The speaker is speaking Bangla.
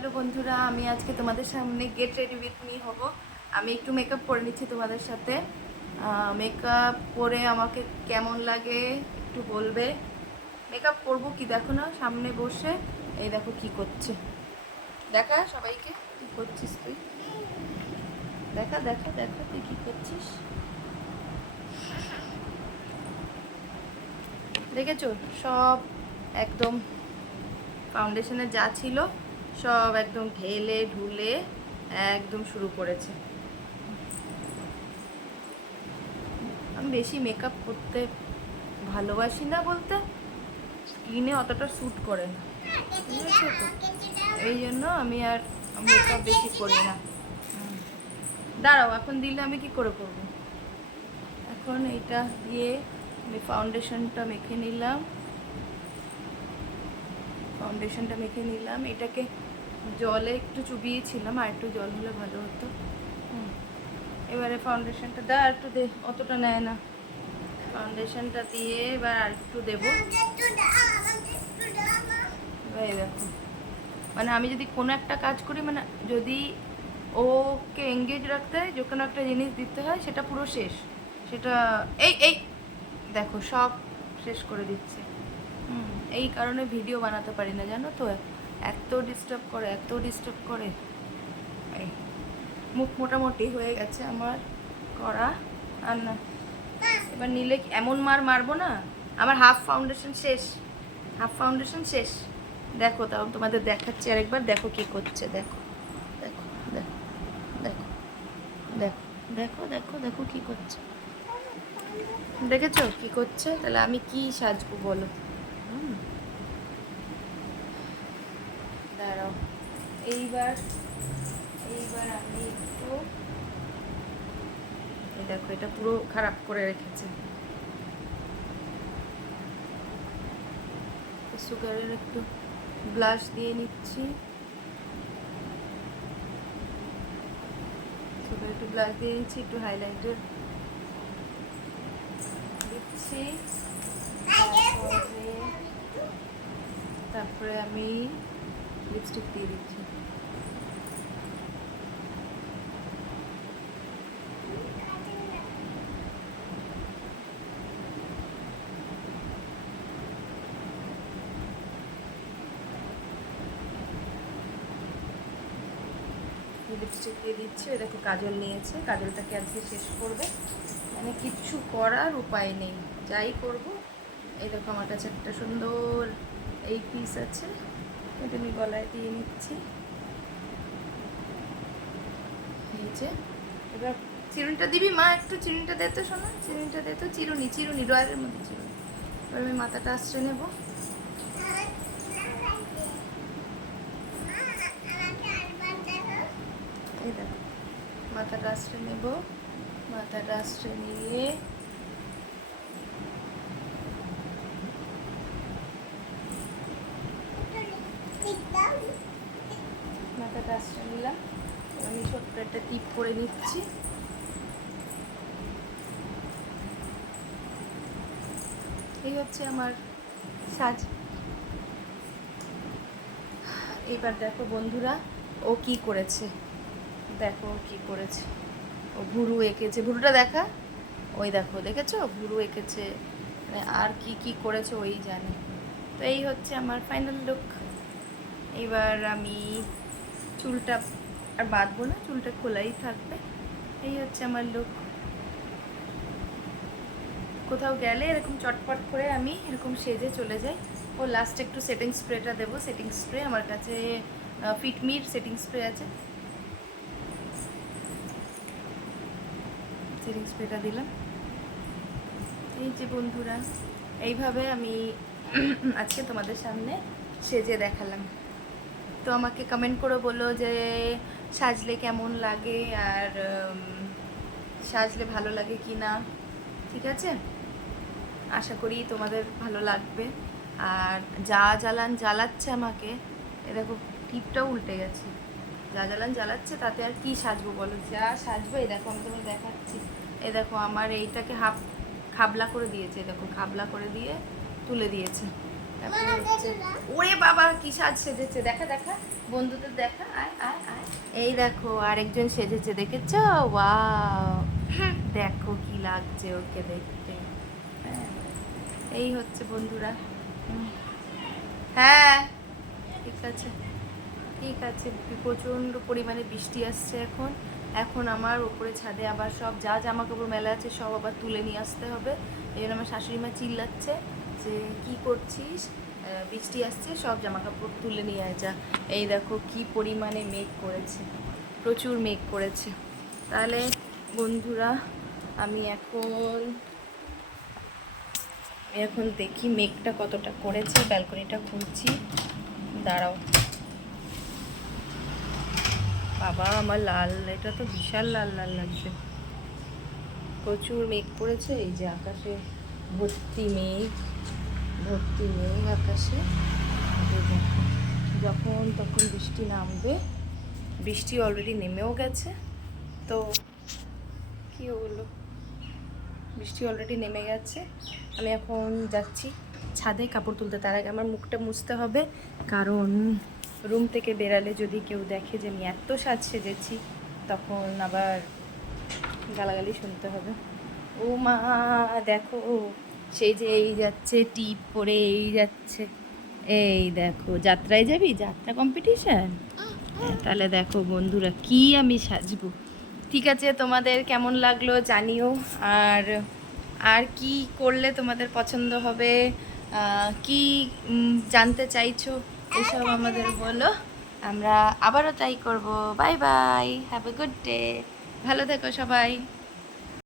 হ্যালো বন্ধুরা, আমি আজকে তোমাদের সামনে গেট রেডি উইথ মি হব। আমি একটু মেকআপ করে নিচ্ছি তোমাদের সাথে। মেকআপ করে আমাকে কেমন লাগে একটু বলবে। মেকআপ করব কি দেখো না, সামনে বসে এই দেখো কি করছে। দেখা সবাইকে কি করছিস তুই, দেখা দেখা দেখা তুই কি করছিস। দেখেছো সব একদম ফাউন্ডেশনে যা ছিল সব একদম ঢেলে ঢুলে একদম শুরু করেছে। আমি বেশি মেকআপ করতে ভালোবাসি না, বলতে স্কিনে অতটা স্যুট করে না, বুঝেছো তো। এই জন্য আমি আর মেকআপ বেশি করি না। দাঁড়াও, এখন দিলে আমি কি করে করব। এখন এইটা দিয়ে আমি ফাউন্ডেশনটা মেখে নিলাম। এটাকে জলে একটু চুবিয়েছিলাম, আর একটু জল হলে ভালো হতো। এবারে ফাউন্ডেশনটা আর একটু দে, অতটা নেয় না। ফাউন্ডেশনটা দিয়ে এবার আর একটু দেবো। এই দেখো, মানে আমি যদি কোনো একটা কাজ করি, মানে যদি ওকে এঙ্গেজ রাখতে হয়, যে কোনো একটা জিনিস দিতে হয়, সেটা পুরো শেষ। সেটা এই এই দেখো সব শেষ করে দিচ্ছে। এই কারণে ভিডিও বানাতে পারি না, জানো তো। এত ডিস্টার্ব করে, এত ডিস্টার্ব করে। এই মুখ মোটামুটি হয়ে গেছে আমার করা। আর না, এবার নিলে এমন মারবো না। আমার হাফ ফাউন্ডেশন শেষ। দেখো, তাও তোমাদের দেখাচ্ছি আরেকবার। দেখো কি করছে, দেখো দেখো দেখো দেখো দেখো দেখো দেখো দেখো কি করছে। দেখেছো কি করছে? তাহলে আমি কি সাজবো বলো। দাঁড়াও, এইবার এইবার আমি একটু, দেখো এটা পুরো খারাপ করে রেখেছে। সুগারের একটু ব্লাশ দিয়ে নিচ্ছি। সুগার একটু ব্লাশ দিয়ে নিচ্ছি, একটু হাইলাইটার দিচ্ছি। তারপরে আমি লিপস্টিক দিয়ে দিচ্ছি। লিপস্টিক দিয়ে দিচ্ছি। দেখো কাজল নিয়েছে, কাজলটাকে আজকে শেষ করবে। মানে কিচ্ছু করার উপায় নেই, যাই করব। এই দেখো আমার কাছে একটা সুন্দর এই পিস আছে, এটা আমি গলায় দিয়ে নিচ্ছি। এই যে, এবার চিরুনিটা দিবি মা, একটু চিরুনিটা দে তো শোনা, চিরুনিটা দে তো। চিরুনি চিরুনি ড্রয়ারের মধ্যে চিরুনি। এবার আমি মাথাটা আশ্রয় নেবো। এই দেখো মাথাটা আশ্রয় নেব। মাথাটা আশ্রয় নিয়ে মাথাটা আশ্রয় নিলাম। আমি ছোট্ট একটা টিপ করে নিচ্ছি। এই হচ্ছে আমার সাজ। এইবার দেখো বন্ধুরা, ও কি করেছে। দেখো ও কি করেছে। ও ভুরু এঁকেছে, ভুরুটা দেখা। ওই দেখো, দেখেছো ভুরু এঁকেছে। মানে আর কি কি করেছে ওই জানে। তো এই হচ্ছে আমার ফাইনাল লুক। এবার আমি চুলটা আর বাঁধবো না, চুলটা খোলাই থাকবে। এই হচ্ছে আমার লুক। কোথাও গেলে এরকম চটপট করে আমি এরকম সেজে চলে যাই। ও লাস্টে একটু সেটিং স্প্রেটা দেবো। সেটিং স্প্রে আমার কাছে ফিটমির সেটিং স্প্রে আছে, সেটিং স্প্রেটা দিলাম। এই যে বন্ধুরা, এইভাবে আমি আজকে তোমাদের সামনে সেজে দেখালাম। তো আমাকে কমেন্ট করে বলো যে সাজলে কেমন লাগে, আর সাজলে ভালো লাগে কি না। ঠিক আছে, আশা করি তোমাদের ভালো লাগবে। আর যা জ্বালাচ্ছে আমাকে, এ দেখো টিপটাও উল্টে গেছে। যা জ্বালাচ্ছে তাতে আর কি সাজবো বলো। যা সাজবো, এই দেখো আমি তোমাকে দেখাচ্ছি। এই দেখো আমার এইটাকে খাবলা করে দিয়েছে, দেখো খাবলা করে দিয়ে তুলে দিয়েছে। তারপরে হচ্ছে ওরে বাবা কি সাজ সেজেছে, দেখা দেখা বন্ধুদের দেখা, আয় আয় আয়। এই দেখো আরেকজন সেজেছে, দেখেছো? ওয়াও, দেখো কি লাগছে ওকে দেখতে। হ্যাঁ, এই হচ্ছে বন্ধুরা। হ্যাঁ ঠিক আছে ঠিক আছে। প্রচণ্ড পরিমাণে বৃষ্টি আসছে এখন। এখন আমার ওপরে ছাদে আবার সব যা জামা কাপড় মেলা আছে সব আবার তুলে নিয়ে আসতে হবে। এই জন্য আমার শাশুড়ি মা চিল্লাচ্ছে যে কি করছিস, বৃষ্টি আসছে, সব জামা কাপড় তুলে নিয়ে আয় যা। এই দেখো কি পরিমাণে মেঘ করেছে, প্রচুর মেঘ করেছে। তাহলে বন্ধুরা আমি এখন দেখি মেঘটা কতটা করেছে, ব্যালকনিটা খুলছি, দাঁড়াও। বাবা আমার লাল, এটা তো বিশাল লাল লাল লাগছে, প্রচুর মেঘ পড়েছে। এই যে আকাশে ভর্তি মেঘ, ভর্তি মেঘ আকাশে। যখন তখন বৃষ্টি নামবে, বৃষ্টি অলরেডি নেমেও গেছে। তো কি হলো, বৃষ্টি অলরেডি নেমে গেছে। আমি এখন যাচ্ছি ছাদে কাপড় তুলতে, তার আগে আমার মুখটা মুছতে হবে, কারণ রুম থেকে বেরালে যদি কেউ দেখে যে আমি এত সাজ সেজেছি তখন আবার গালাগালি শুনতে হবে। ও মা দেখো, সেই যে এই যাচ্ছে টিপ পরে, এই যাচ্ছে, এই দেখো যাত্রায় যাবি, যাত্রা কম্পিটিশন। তাহলে দেখো বন্ধুরা কি আমি সাজবো। ঠিক আছে, তোমাদের কেমন লাগলো জানিও। আর আর কি করলে তোমাদের পছন্দ হবে, কি জানতে চাইছো এসব আমাদের বলো, আমরা আবারও তাই করব। Bye bye, have a good day, ভালো থেকো সবাই।